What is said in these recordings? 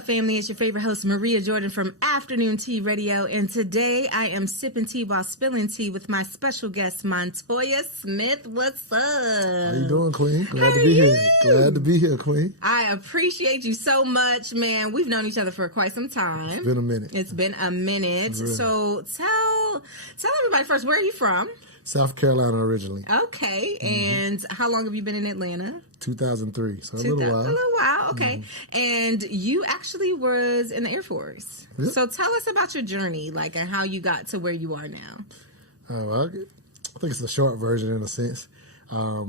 up, family? It's your favorite host, Maria Jordan from Afternoon Tea Radio. And today I am sipping tea while spilling tea with my special guest, Montoya Smith. What's up? How you doing, Queen? Glad to be here. Glad to be here, Queen. I appreciate you so much, man. We've known each other for quite some time. It's been a minute. It's been a minute. Really? So tell everybody first, where are you from? South Carolina originally. Okay. And how long have you been in Atlanta? 2003. So a little while. A little while. Okay. And you actually was in the Air Force. Yep. So tell us about your journey, like, and how you got to where you are now. Well, I think it's a short version in a sense. I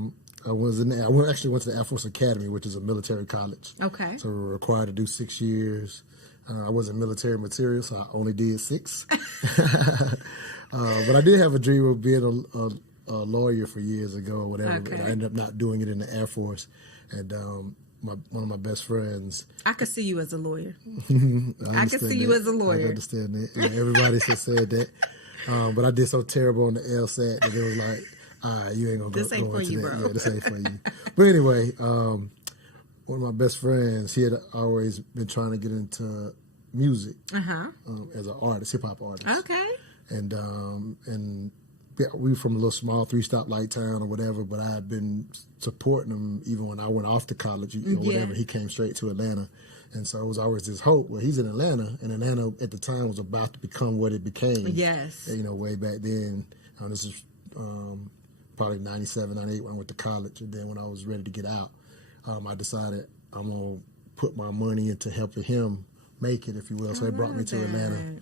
actually went to the Air Force Academy, which is a military college. Okay. So we were required to do 6 years. I wasn't military material, so I only did 6. But I did have a dream of being a lawyer for years ago or whatever. Okay. But I ended up not doing it in the Air Force. And one of my best friends. I could see you as a lawyer. I could see you as a lawyer. I understand that. Yeah, everybody said that. But I did so terrible on the LSAT that it was like, you ain't going to go This ain't for you, that. bro. Yeah, this ain't for you. But anyway, one of my best friends, he had always been trying to get into music as an artist, hip-hop artist. Okay. And yeah, we were from a little small 3-stoplight town or whatever, but I had been supporting him even when I went off to college or whatever. He came straight to Atlanta. And so it was always this hope. Well, he's in Atlanta, and Atlanta at the time was about to become what it became. Yes. Way back then. This is probably 97, 98 when I went to college. And then when I was ready to get out, I decided I'm going to put my money into helping him make it, if you will. So it brought me to Atlanta.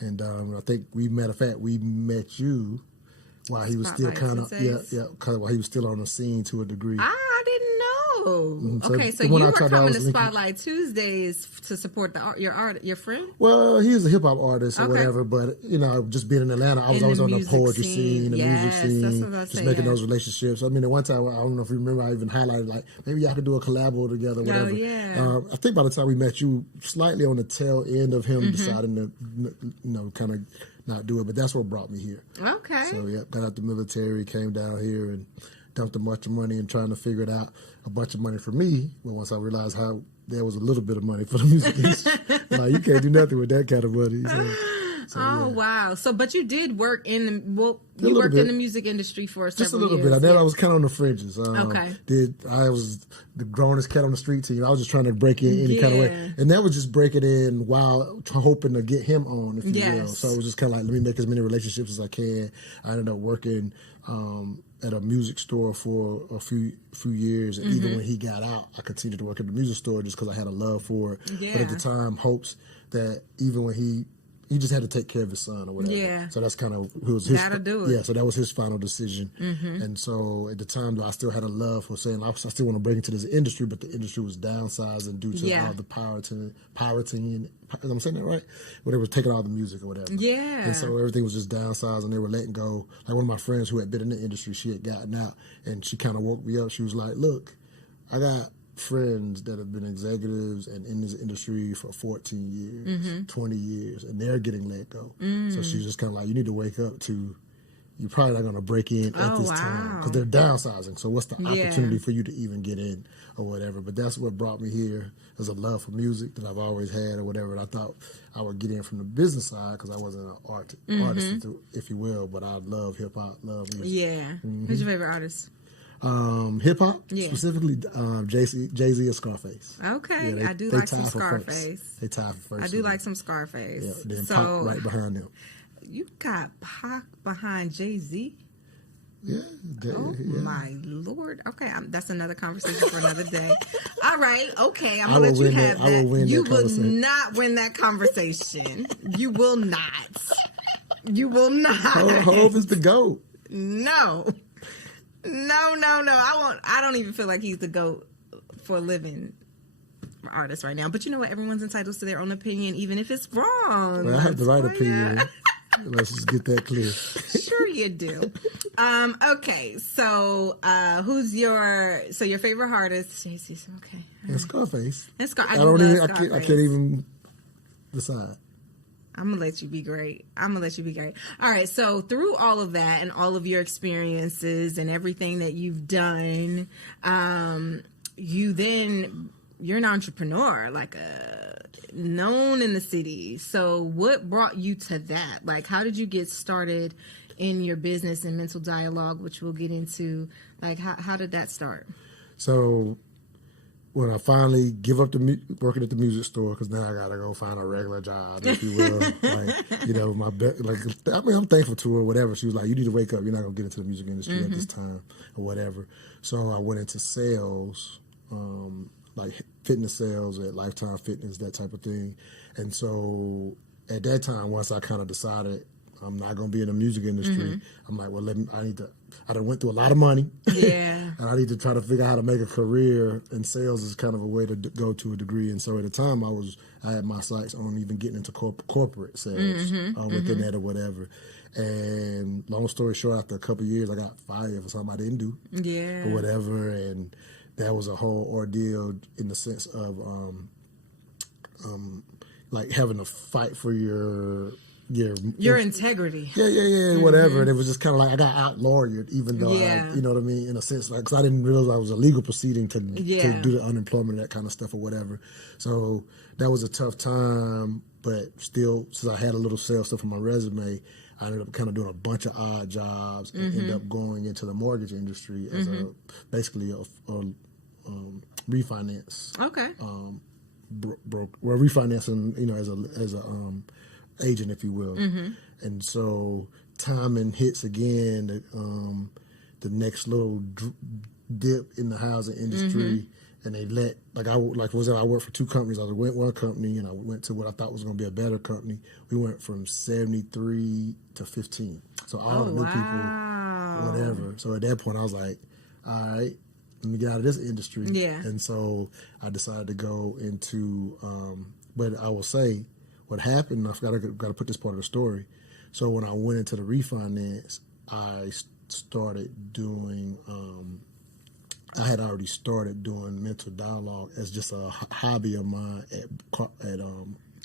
And I think we met you while he was still kind of, while he was still on the scene to a degree. I didn't know. So okay, so you were coming to Spotlight Tuesdays to support your friend? Well, he was a hip hop artist or whatever, but just being in Atlanta, I was always on the poetry scene, the music scene, just making those relationships. I mean, at one time, I don't know if you remember, I even highlighted like maybe y'all could do a collabo together, whatever. Oh, yeah. I think by the time we met you, slightly on the tail end of him deciding to, kind of not do it, but that's what brought me here. Okay. So got out the military, came down here and dumped a bunch of money and trying to figure it out. A bunch of money for me, but once I realized how there was a little bit of money for the music industry, like you can't do nothing with that kind of money. So, wow! So, but you did work in the music industry for several years. Just a little bit. I was kind of on the fringes. Okay. I was the grownest cat on the street team. I was just trying to break in any kind of way, and that was just breaking in while hoping to get him on, if you will. So it was just kind of like, let me make as many relationships as I can. I ended up working at a music store for a few years, and even when he got out, I continued to work at the music store just because I had a love for it. Yeah. But at the time, hopes that even when he just had to take care of his son or whatever. Yeah. So that's kind of his. Gotta do it. Yeah. So that was his final decision. And so at the time, though, I still had a love for saying I still want to break into this industry, but the industry was downsizing due to all the pirating. I'm saying that right? Where they were taking all the music or whatever. Yeah. And so everything was just downsizing. They were letting go. Like one of my friends who had been in the industry, she had gotten out, and she kind of woke me up. She was like, "Look, I got friends that have been executives and in this industry for 14 years, 20 years, and they're getting let go." So she's just kind of like, you need to wake up to, you're probably not going to break in at this time because they're downsizing. So what's the opportunity for you to even get in or whatever? But that's what brought me here, is a love for music that I've always had or whatever. And I thought I would get in from the business side because I wasn't an artist, if you will, but I love hip-hop, love music. Yeah. Who's your favorite artist? Hip hop, specifically Jay-Z or Scarface. Okay, I do like some Scarface. They tie for first. I do like some Scarface. Yeah, then Pac right behind them. You got Pac behind Jay-Z? Yeah. My Lord. Okay, that's another conversation for another day. All right, okay, I'm going to let you have that. You will not win that conversation. You will not. You will not. Hov is the GOAT. No. I won't. I don't even feel like he's the GOAT for a living artist right now. But you know what? Everyone's entitled to their own opinion, even if it's wrong. Well, I have the right opinion. Let's just get that clear. Sure you do. Okay, so who's your favorite artist? Jay-Z. Okay. And Scarface. And I can't even decide. I'm going to let you be great. All right. So through all of that and all of your experiences and everything that you've done, you then you're an entrepreneur, like known in the city. So what brought you to that? Like, how did you get started in your business and mental dialogue, which we'll get into? Like, how did that start? So when I finally give up working at the music store, because now I gotta go find a regular job, if you will. Like, you know, I'm thankful to her, whatever. She was like, "You need to wake up. You're not gonna get into the music industry at this time, or whatever." So I went into sales, like fitness sales at Lifetime Fitness, that type of thing. And so at that time, once I kind of decided I'm not going to be in the music industry, I'm like, well, I done went through a lot of money. Yeah. And I need to try to figure out how to make a career, and sales is kind of a way to go to a degree. And so at the time I had my sights on even getting into corporate sales within that or whatever. And long story short, after a couple of years, I got fired for something I didn't do. Yeah. Or whatever. And that was a whole ordeal in the sense of like having to fight for your integrity. Yeah, whatever. And it was just kind of like I got out-lawyered, even though you know what I mean, in a sense, like, because I didn't realize I was a legal proceeding to do the unemployment, that kind of stuff or whatever. So that was a tough time, but still, since I had a little sales stuff on my resume, I ended up kind of doing a bunch of odd jobs and ended up going into the mortgage industry as basically a refinance. Okay. Refinancing, you know, as a agent, if you will. And so timing hits again, the next little dip in the housing industry, and they I worked for two companies. I went one company, and I went to what I thought was going to be a better company. We went from 73 to 15. So all the new people, whatever. So at that point, I was like, all right, let me get out of this industry. Yeah. And so I decided to go into, but I will say, what happened, I got to put this part of the story. So when I went into the refinance, I started doing, I had already started doing mental dialogue as just a hobby of mine at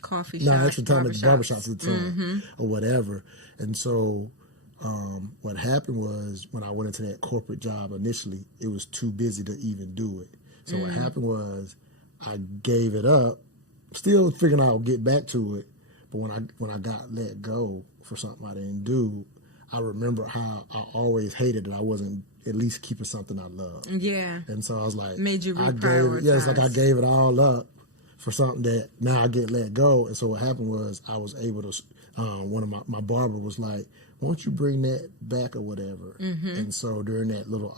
coffee shops. No, actually, barbershops at the time or whatever. And so what happened was when I went into that corporate job initially, it was too busy to even do it. So what happened was I gave it up, still figuring I'll get back to it. But when I got let go for something I didn't do, I remember how I always hated that I wasn't at least keeping something I love. Yeah. And so I was like, made you reprioritize. It's like I gave it all up for something that now I get let go. And so what happened was I was able to, one of my barber was like, why don't you bring that back or whatever? And so during that little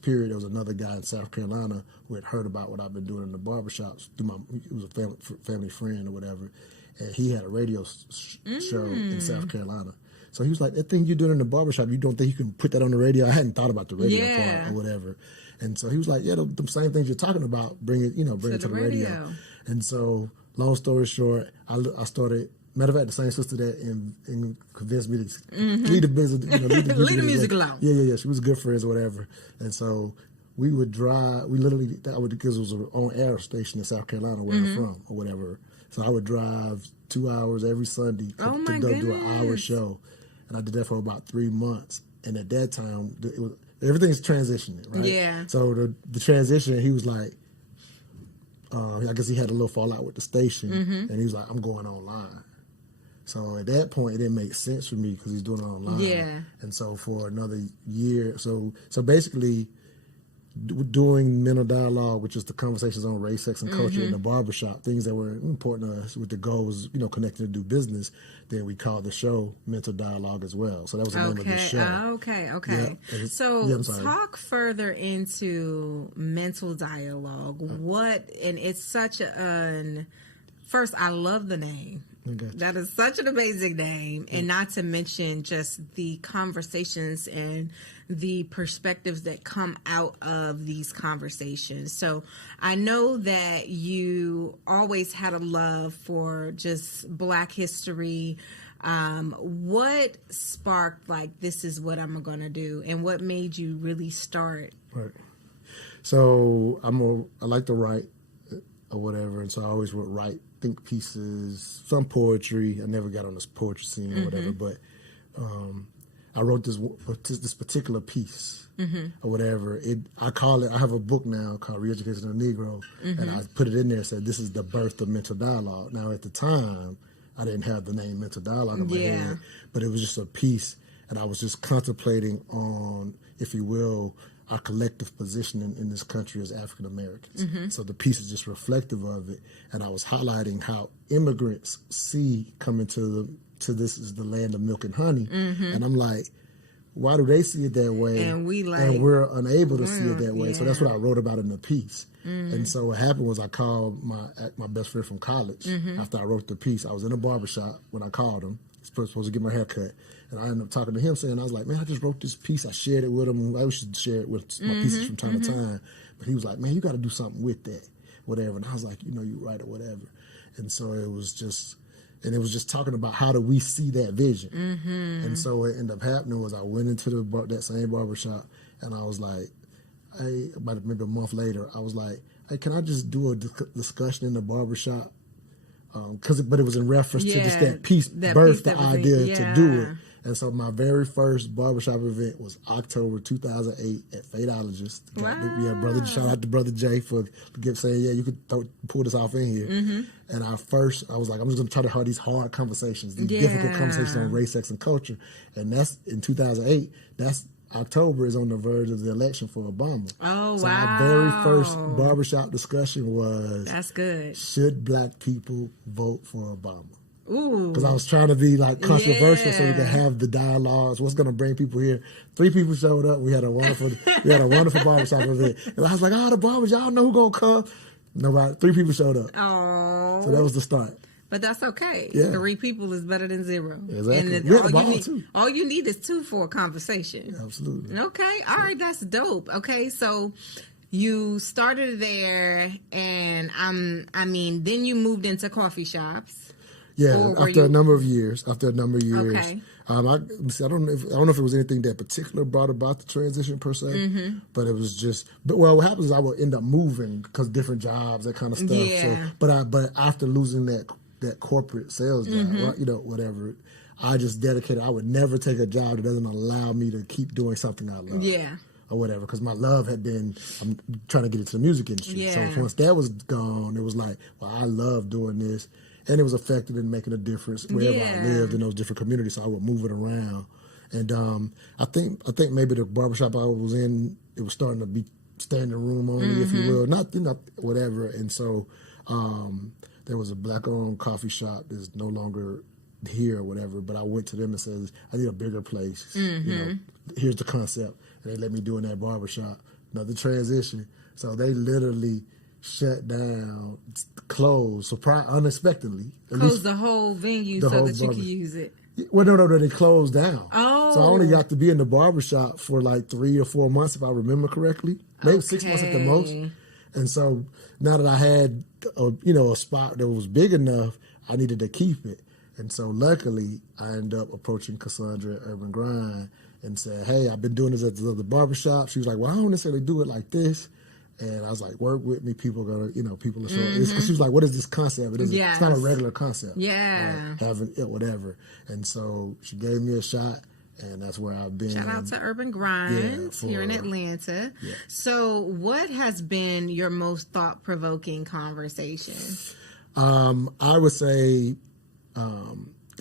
period, there was another guy in South Carolina who had heard about what I've been doing in the barbershops. He was a family friend or whatever. And he had a radio show in South Carolina. So he was like, that thing you're doing in the barbershop, you don't think you can put that on the radio? I hadn't thought about the radio part or whatever. And so he was like, yeah, the same things you're talking about, bring it to the radio. And so, long story short, I started, matter of fact, the same sister that convinced me to leave the business, leave the music alone. Yeah. She was good friends or whatever. And so we would drive, because it was an on-air station in South Carolina where I'm from or whatever. So I would drive 2 hours every Sunday to do an hour show. And I did that for about 3 months. And at that time, everything's transitioning, right? Yeah. So the transition, he was like, I guess he had a little fallout with the station. And he was like, I'm going online. So at that point, it didn't make sense for me because he's doing it online. Yeah. And so for another year, so basically doing mental dialogue, which is the conversations on race, sex, and culture in the barbershop, things that were important to us with the goals, connecting to do business, then we called the show Mental Dialogue as well. So that was the name of the show. Okay. Yeah. So talk further into mental dialogue. And it's such first, I love the name. That is such an amazing name. And not to mention just the conversations and the perspectives that come out of these conversations. So I know that you always had a love for just Black history. What sparked, like, this is what I'm going to do? And what made you really start? Right. So I like to write or whatever. And so I always would write think pieces, some poetry. I never got on this poetry scene or whatever, but I I wrote this particular piece or whatever. I call it. I have a book now called Re-Education of the Negro, and I put it in there and said, "This is the birth of mental dialogue." Now, at the time, I didn't have the name mental dialogue in my head, but it was just a piece, and I was just contemplating on, if you will, our collective position in this country as African Americans. So the piece is just reflective of it, and I was highlighting how immigrants see coming to this is the land of milk and honey, and I'm like, why do they see it that way, and we're unable to see it that way? So that's what I wrote about in the piece. And so what happened was I called my best friend from college after I wrote the piece. I was in a barbershop when I called him. Supposed to get my hair cut. And I ended up talking to him saying, I was like, man, I just wrote this piece. I shared it with him. I should share it with my pieces from time to time. But he was like, man, you got to do something with that, whatever. And I was like, you're right or whatever. And so it was just talking about how do we see that vision. And so what ended up happening was I went into that same barbershop and I was like, about maybe a month later, I was like, hey, can I just do a discussion in the barbershop? But it was in reference to just that piece, birthed the idea to do it. And so my very first barbershop event was October 2008 at Fadeologist. Wow. Shout out to Brother Jay for saying, you could pull this off in here. And I was like, I'm just going to try to have these hard conversations, these difficult conversations on race, sex, and culture. And that's in 2008. October is on the verge of the election for Obama. Oh, so wow. Our very first barbershop discussion was, that's good. Should black people vote for Obama? Ooh. Because I was trying to be like controversial so we could have the dialogues. What's going to bring people here? 3 people showed up. We had a wonderful barbershop event. And I was like, the barbers, y'all know who's going to come. Nobody. 3 people showed up. Oh. So that was the start. But that's okay. Yeah. 3 people is better than 0. Exactly. And all you need is 2 for a conversation. Absolutely. Okay. All right. That's dope. Okay. So you started there, and then you moved into coffee shops. Yeah. After a number of years. Okay. I don't know if it was anything that particular brought about the transition per se, but it was just. But what happens is I would end up moving because different jobs, that kind of stuff. Yeah. So, but after losing that corporate sales job, right, whatever, I just dedicated. I would never take a job that doesn't allow me to keep doing something I love. Yeah. Or whatever, because my love had been, I'm trying to get into the music industry. Yeah. So once that was gone, it was like, well, I love doing this. And it was effective in making a difference wherever I lived in those different communities. So I would move it around. And I think maybe the barbershop I was in, it was starting to be standing room only, if you will. Not whatever. And so there was a black-owned coffee shop that's no longer here or whatever, but I went to them and said, I need a bigger place. Here's the concept. And they let me do in that barbershop. Another transition. So they literally shut down, closed, unexpectedly. Closed the whole venue so that you could use it. Well, no, they closed down. Oh. So I only got to be in the barbershop for like 3 or 4 months, if I remember correctly. Maybe 6 months at the most. And so now that I had a spot that was big enough, I needed to keep it. And so luckily, I ended up approaching Cassandra at Urban Grind and said, hey, I've been doing this at the barbershop. She was like, well, I don't necessarily do it like this. And I was like, work with me. People are going to, people are showing. She was like, what is this concept? It's not a regular concept. Yeah. Having it, whatever. And so she gave me a shot. And that's where I've been. Shout out to Urban Grind here in Atlanta. Yeah. So what has been your most thought-provoking conversation? I would say,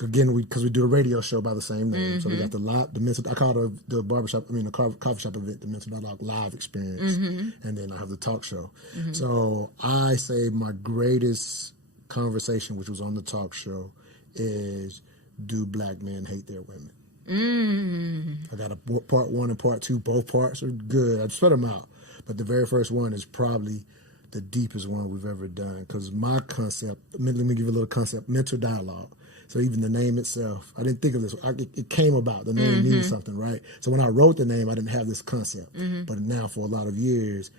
again, because we do a radio show by the same name. So we got the mental, I call the coffee shop event, the Mental Dialogue Live Experience. And then I have the talk show. So I say my greatest conversation, which was on the talk show, is, do black men hate their women? I got a part 1 and part 2. Both parts are good. I spread them out. But the very first one is probably the deepest one we've ever done. Because my concept, let me give you a little concept, mental dialogue. So even the name itself, I didn't think of this. It came about. The name means something, right? So when I wrote the name, I didn't have this concept. But now for a lot of years,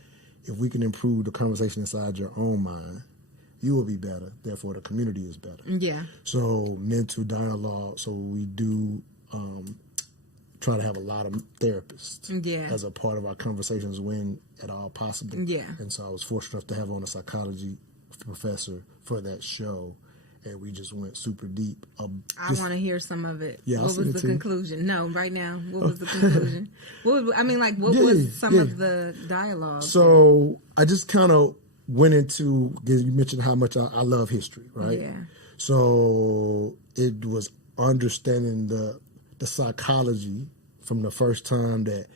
if we can improve the conversation inside your own mind, you will be better. Therefore, the community is better. Yeah. So mental dialogue. So we do try to have a lot of therapists as a part of our conversations when at all possible. Yeah. And so I was fortunate enough to have on a psychology professor for that show. and we just went super deep. I want to hear some of it. Yeah, what was the conclusion? No, right now. What was the conclusion? What was some of the dialogue? So I just kind of went into, you mentioned how much I love history, right? Yeah. So it was understanding the psychology from the first time that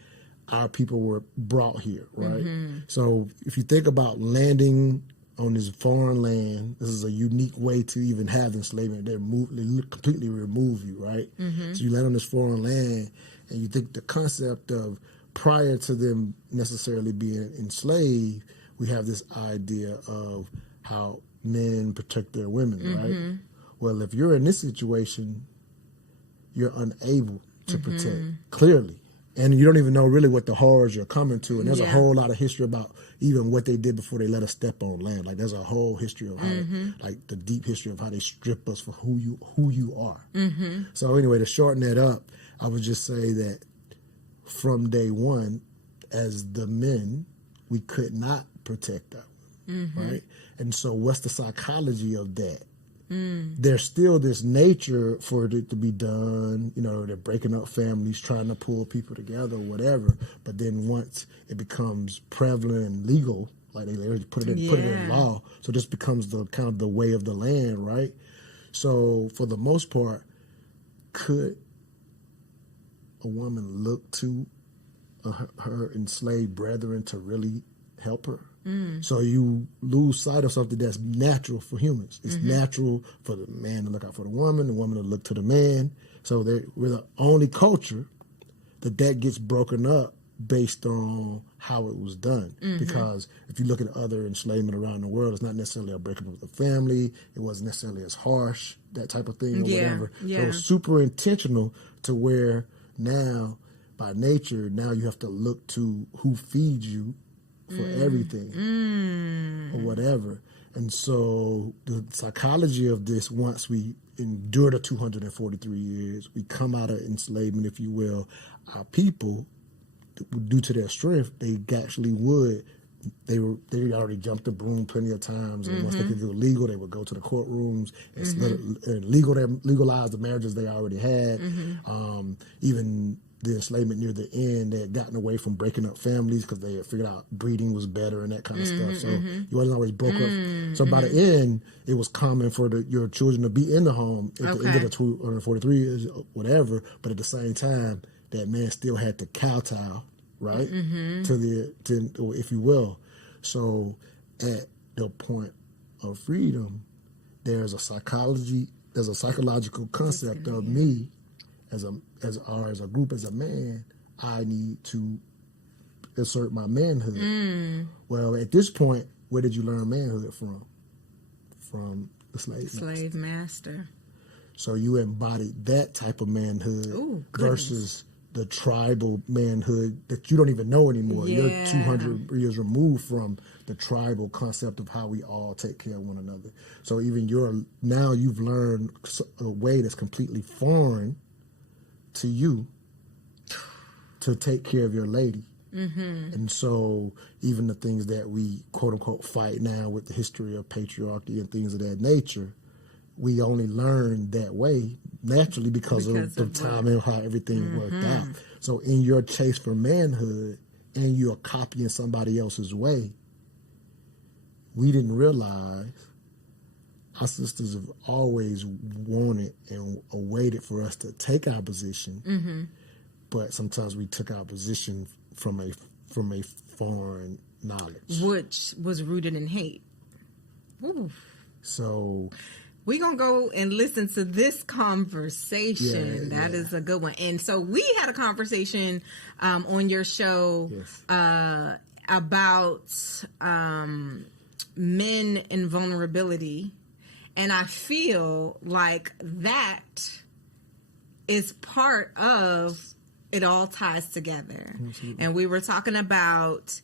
our people were brought here, right? Mm-hmm. So if you think about landing on this foreign land, this is a unique way to even have enslavement. They completely remove you, right? Mm-hmm. So you land on this foreign land, and you think the concept of prior to them necessarily being enslaved, we have this idea of how men protect their women, mm-hmm. right? Well, if you're in this situation, you're unable to mm-hmm. protect, clearly. And you don't even know really what the horrors you're coming to. And there's a whole lot of history about even what they did before they let us step on land. Like, there's a whole history of how, mm-hmm. like, the deep history of how they strip us for who you are. Mm-hmm. So anyway, to shorten that up, I would just say that from day one, as the men, we could not protect our women, mm-hmm. right? And so what's the psychology of that? There's still this nature for it to be done. You know, they're breaking up families, trying to pull people together, whatever. But then once it becomes prevalent and legal, like they already put it in law, so this becomes the kind of the way of the land, right? So for the most part, could a woman look to her enslaved brethren to really help her? So you lose sight of something that's natural for humans. It's mm-hmm. natural for the man to look out for the woman to look to the man. So we're the only culture that gets broken up based on how it was done. Mm-hmm. Because if you look at other enslavement around the world, it's not necessarily a breaking up of the family. It wasn't necessarily as harsh, that type of thing or whatever. Yeah. So it's super intentional to where now, by nature, now you have to look to who feeds you for everything or whatever. And so the psychology of this, once we endure the 243 years, we come out of enslavement, if you will, our people, due to their strength, they actually would, they already jumped the broom plenty of times, and once they could do it legal, they would go to the courtrooms and legalize the marriages they already had. Even the enslavement near the end, they had gotten away from breaking up families because they had figured out breeding was better and that kind of stuff. So you wasn't always broke up. So by the end, it was common for your children to be in the home at the end of the 243 years, whatever. But at the same time, that man still had to kowtow, right, to if you will. So at the point of freedom, there's a psychological concept of me as a group, as a man, I need to assert my manhood. Well, at this point, where did you learn manhood from? From the slave master. So you embodied that type of manhood versus the tribal manhood that you don't even know anymore. Yeah. You're 200 years removed from the tribal concept of how we all take care of one another. So even now you've learned a way that's completely foreign to you to take care of your lady. And so even the things that we quote unquote fight now with the history of patriarchy and things of that nature, we only learn that way naturally because of the time and how everything worked out. So in your chase for manhood and you're copying somebody else's way, we didn't realize our sisters have always wanted and waited for us to take our position, but sometimes we took our position from a foreign knowledge, which was rooted in hate. Ooh. So we're going to go and listen to this conversation. That is a good one. And so we had a conversation on your show about men and vulnerability. And I feel like that is part of it all ties together. Absolutely. And we were talking about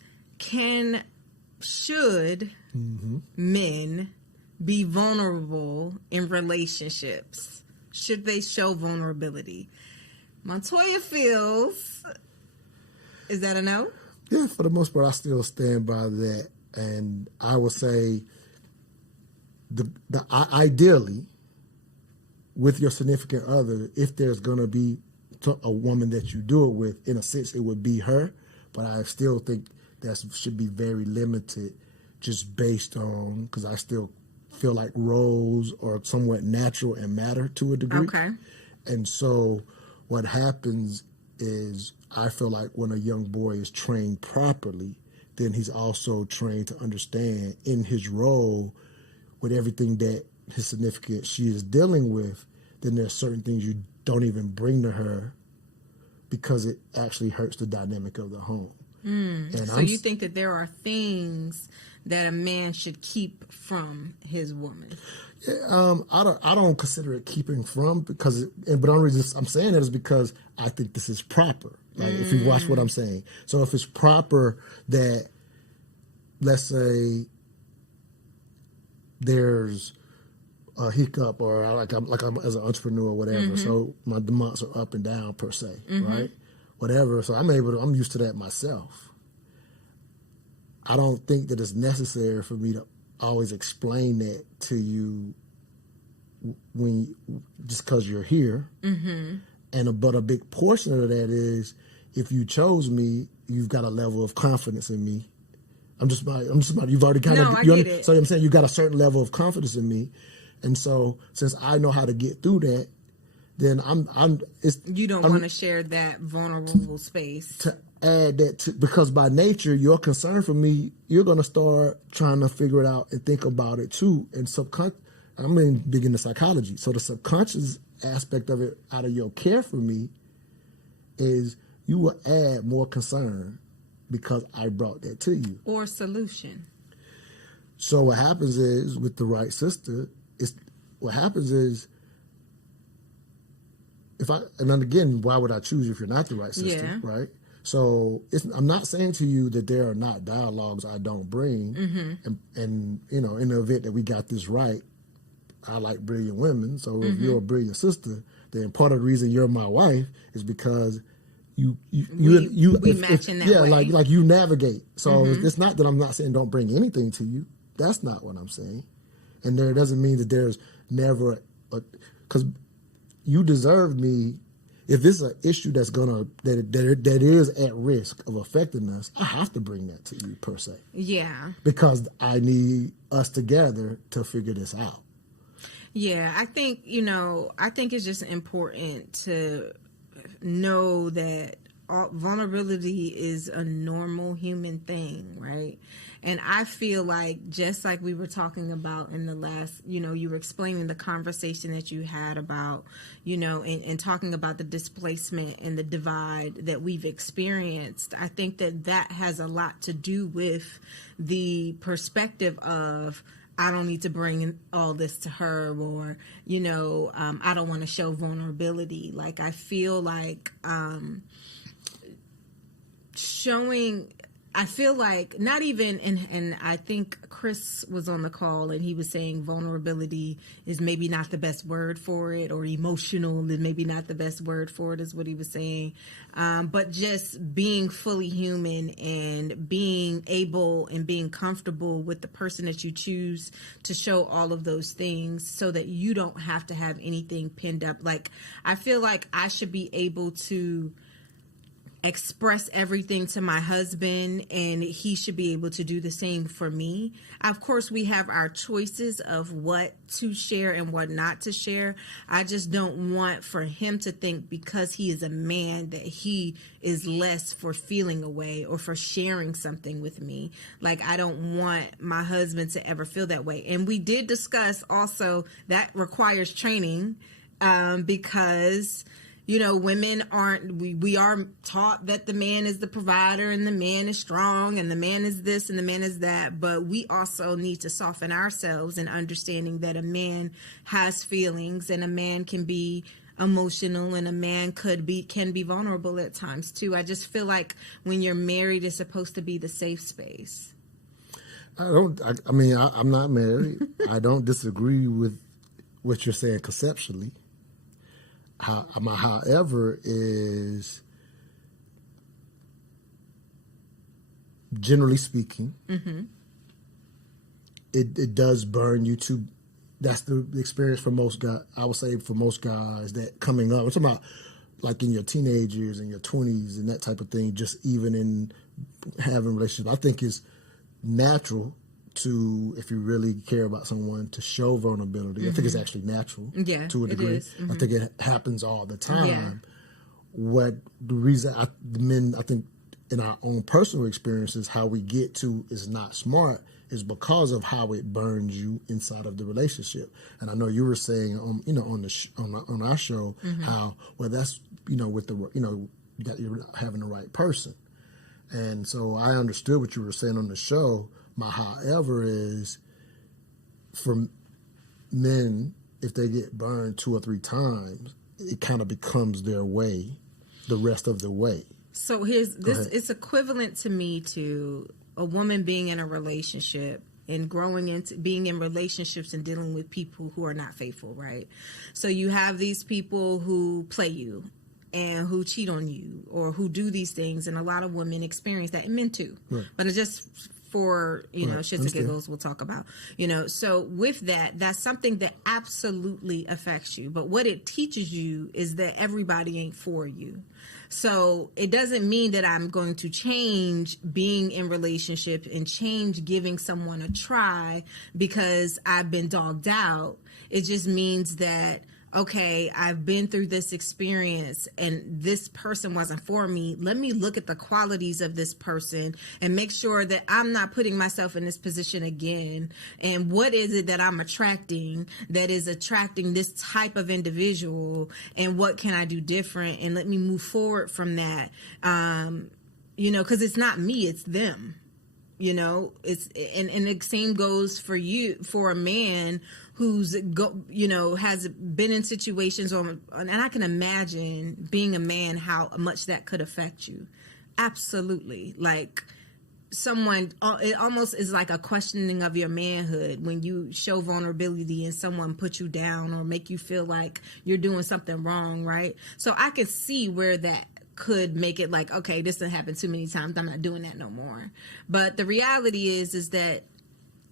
should men be vulnerable in relationships? Should they show vulnerability? Montoya feels, is that a no? Yeah, for the most part, I still stand by that. And I would say ideally, with your significant other, if there's going to be a woman that you do it with, in a sense, it would be her. But I still think that should be very limited, just based on, because I still feel like roles are somewhat natural and matter to a degree. Okay. And so what happens is, I feel like when a young boy is trained properly, then he's also trained to understand in his role with everything that his significant she is dealing with, then there's certain things you don't even bring to her because it actually hurts the dynamic of the home. And so you think that there are things that a man should keep from his woman? Yeah, I don't consider it keeping from, but the only reason I'm saying that is because I think this is proper. Like, if you watch what I'm saying. So if it's proper that, let's say, there's a hiccup, or I'm as an entrepreneur or whatever, so my demands are up and down per se, right? Whatever. So I'm used to that myself. I don't think that it's necessary for me to always explain that to you just because you're here. But a big portion of that is, if you chose me, you've got a level of confidence in me. You've already kind of. I get it. So I'm saying you got a certain level of confidence in me, and so since I know how to get through that, then you don't want to share that vulnerable space. To add that because by nature, your concern for me, you're going to start trying to figure it out and think about it too. And I'm big into psychology, so the subconscious aspect of it, out of your care for me, is you will add more concern because I brought that to you. Or solution. So what happens is, with the right sister, and then again, why would I choose you if you're not the right sister, right? So I'm not saying to you that there are not dialogues I don't bring, and in the event that we got this right, I like brilliant women. So if you're a brilliant sister, then part of the reason you're my wife is because we match in that way. like you navigate. So it's not that I'm not saying don't bring anything to you. That's not what I'm saying. And there doesn't mean that there's never because you deserve me. If it's an issue that is at risk of affecting us, I have to bring that to you per se. Yeah. Because I need us together to figure this out. Yeah, I think it's just important to know that vulnerability is a normal human thing, right? And I feel like, just like we were talking about in the last, you were explaining the conversation that you had about, and talking about the displacement and the divide that we've experienced. I think that has a lot to do with the perspective of, I don't need to bring all this to her, or, I don't want to show vulnerability. Like, I feel like not even, and I think Chris was on the call and he was saying vulnerability is maybe not the best word for it, or emotional is maybe not the best word for it, is what he was saying. But just being fully human and being able and being comfortable with the person that you choose to show all of those things, so that you don't have to have anything pinned up. Like, I feel like I should be able to express everything to my husband, and he should be able to do the same for me. Of course, we have our choices of what to share and what not to share. I just don't want for him to think, because he is a man, that he is less for feeling a way or for sharing something with me. Like, I don't want my husband to ever feel that way. And we did discuss also that requires training, because women we are taught that the man is the provider and the man is strong and the man is this and the man is that. But we also need to soften ourselves in understanding that a man has feelings, and a man can be emotional, and a man can be vulnerable at times too. I just feel like when you're married, it's supposed to be the safe space. I'm not married. I don't disagree with what you're saying conceptually. However, is, generally speaking, it does burn you to that's the experience for most guys. I would say for most guys that coming up. I'm talking about like in your teenage years and your 20s and that type of thing. Just even in having relationships, I think it's natural to, if you really care about someone, to show vulnerability. I think it's actually natural to a degree. I think it happens all the time. Yeah. What the reason the men, I think, in our own personal experiences, how we get to is not smart is because of how it burns you inside of the relationship. And I know you were saying, on our show, how that's with the that you're not having the right person. And so I understood what you were saying on the show. My however is for men, if they get burned 2 or 3 times, it kind of becomes their way the rest of the way. So here's this. It's equivalent to me to a woman being in a relationship and growing into being in relationships and dealing with people who are not faithful, right? So you have these people who play you and who cheat on you or who do these things, and a lot of women experience that, and men too. Right. But it's just for, shits and giggles we'll talk about. So with that, that's something that absolutely affects you. But what it teaches you is that everybody ain't for you. So it doesn't mean that I'm going to change being in relationship and change giving someone a try because I've been dogged out. It just means that, okay, I've been through this experience and this person wasn't for me. Let me look at the qualities of this person and make sure that I'm not putting myself in this position again. And what is it that I'm attracting that is attracting this type of individual? And what can I do different? And let me move forward from that. Because it's not me, it's them. It's and the same goes for a man who's has been in situations and I can imagine being a man how much that could affect you. Absolutely. Like it almost is like a questioning of your manhood when you show vulnerability and someone puts you down or make you feel like you're doing something wrong, right? So I can see where that could make it like, okay, this done happened too many times, I'm not doing that no more. But the reality is that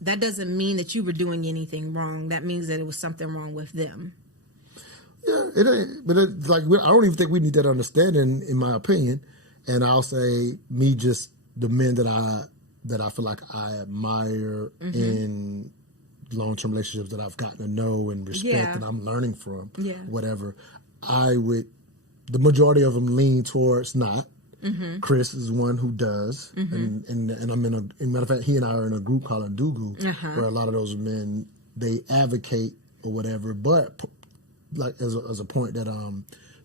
doesn't mean that you were doing anything wrong. That means that it was something wrong with them. Yeah, it ain't. But I don't even think we need that understanding, in my opinion. And I'll say, me, just the men that I feel like I admire in long-term relationships that I've gotten to know and respect and I'm learning from, whatever, the majority of them lean towards not. Chris is one who does, and I'm matter of fact, he and I are in a group called Ndugu, where a lot of those men, they advocate or whatever, but like as a point that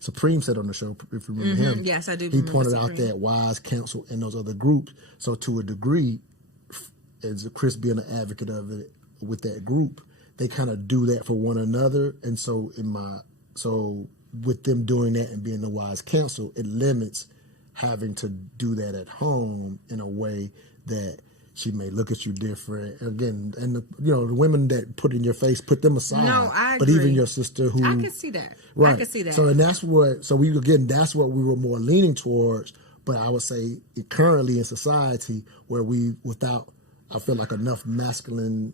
Supreme said on the show, if you remember him. Yes, I do. He pointed out that wise counsel in those other groups. So to a degree, as Chris being an advocate of it with that group, they kind of do that for one another, and so with them doing that and being the wise counsel, it limits having to do that at home in a way that she may look at you different. Again, and the women that put in your face, put them aside. No, I agree. But even your sister who... I can see that. Right. I can see that. So, and that's what we were more leaning towards. But I would say currently in society where I feel like enough masculine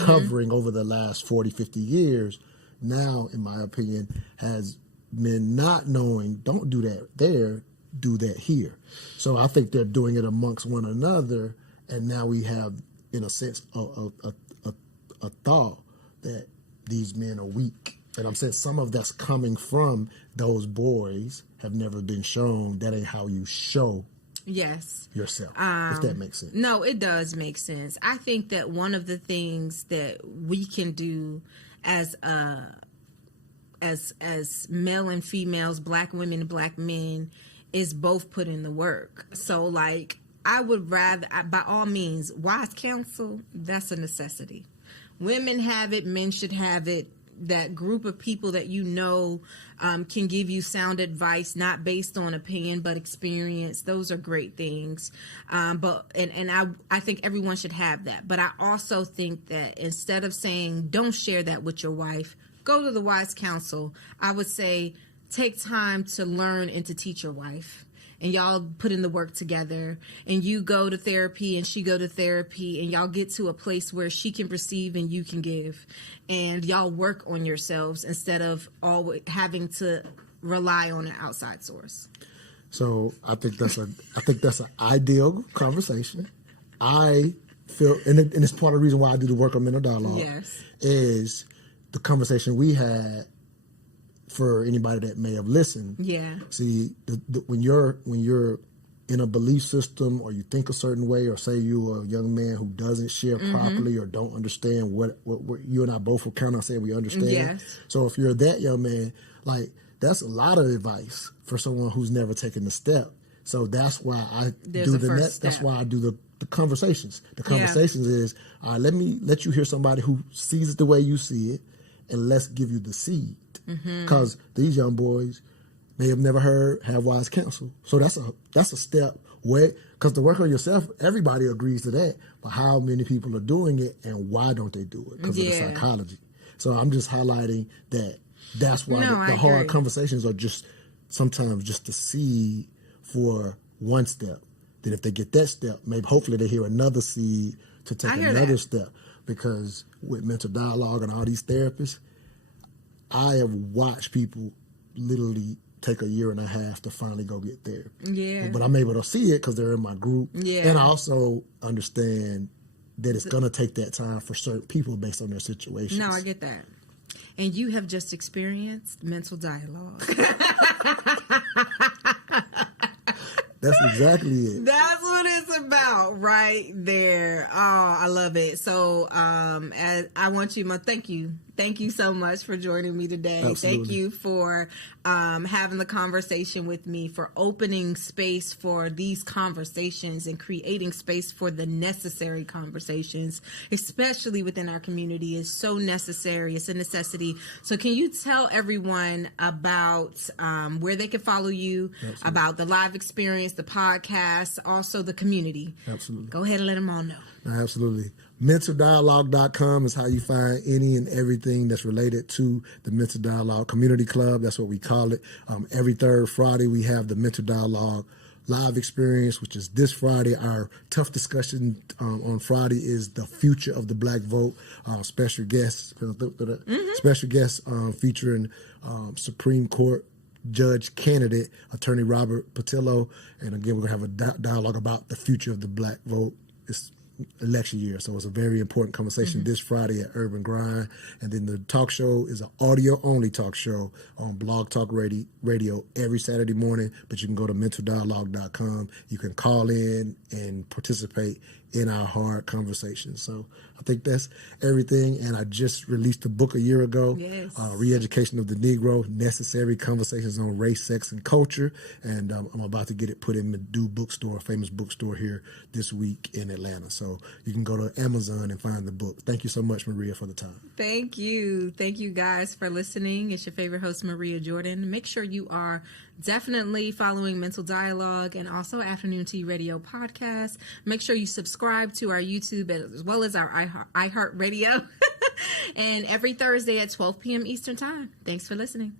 covering over the last 40, 50 years, now, in my opinion, has men not knowing, don't do that there, do that here. So I think they're doing it amongst one another, and now we have, in a sense, a thought that these men are weak. And I'm saying some of that's coming from those boys have never been shown. That ain't how you show yourself, if that makes sense. No, it does make sense. I think that one of the things that we can do as male and females, black women and black men, is both put in the work. So like, I would rather, by all means, wise counsel, that's a necessity. Women have it, men should have it. That group of people that can give you sound advice, not based on opinion but experience. Those are great things. But I think everyone should have that. But I also think that instead of saying don't share that with your wife, go to the wise counsel. I would say take time to learn and to teach your wife, and y'all put in the work together, and you go to therapy and she go to therapy, and y'all get to a place where she can receive and you can give, and y'all work on yourselves instead of always having to rely on an outside source. So I think that's an ideal conversation. I feel, and it's part of the reason why I do the work on mental dialogue. Yes, is the conversation we had. For anybody that may have listened, see, when you're in a belief system, or you think a certain way, or say you're a young man who doesn't share properly, or don't understand what you and I both will count on saying we understand. Yes. So if you're that young man, like, that's a lot of advice for someone who's never taken the step. So that's why I do the net. That's why I do the conversations. The conversations is, all right, let me let you hear somebody who sees it the way you see it, and let's give you the seed. Because these young boys may have never have wise counsel. So that's a step way. Because to work on yourself, everybody agrees to that. But how many people are doing it, and why don't they do it? Because of the psychology. So I'm just highlighting that. That's why the hard conversations are just sometimes just the seed for one step. Then if they get that step, maybe hopefully they hear another seed to take another step. Because with mental dialogue and all these therapists, I have watched people literally take a year and a half to finally go get therapy. Yeah. But I'm able to see it because they're in my group. Yeah. And I also understand that it's going to take that time for certain people based on their situations. No, I get that. And you have just experienced mental dialogue. That's exactly it. That's what it's about right there. Oh, I love it. So I want you, thank you. Thank you so much for joining me today. Absolutely. Thank you for having the conversation with me, for opening space for these conversations and creating space for the necessary conversations, especially within our community. Is so necessary. It's a necessity. So can you tell everyone about where they can follow you, Absolutely. About the live experience, the podcast, also the community? Absolutely. Go ahead and let them all know. Absolutely. MentalDialogue.com is how you find any and everything that's related to the Mental Dialogue Community Club. That's what we call it. Every third Friday, we have the Mental Dialogue live experience, which is this Friday. Our tough discussion on Friday is the future of the Black vote. Special guests, featuring Supreme Court Judge candidate, Attorney Robert Patillo. And again, we're going to have a dialogue about the future of the Black vote. It's election year, so it's a very important conversation this Friday at Urban Grind. And then the talk show is an audio-only talk show on Blog Talk Radio every Saturday morning, but you can go to mentaldialogue.com. You can call in and participate in our hard conversations. So I think that's everything. And I just released a book a year ago, Re-Education of the Negro, Necessary Conversations on Race, Sex, and Culture. And I'm about to get it put in the Dew bookstore, a famous bookstore here this week in Atlanta. So you can go to Amazon and find the book. Thank you so much, Maria, for the time. Thank you. Thank you guys for listening. It's your favorite host, Maria Jordan. Make sure you are definitely following Mental Dialogue and also Afternoon Tea Radio podcast. Make sure you subscribe to our YouTube as well as our iHeart Radio. And every Thursday at 12 p.m. Eastern Time. Thanks for listening.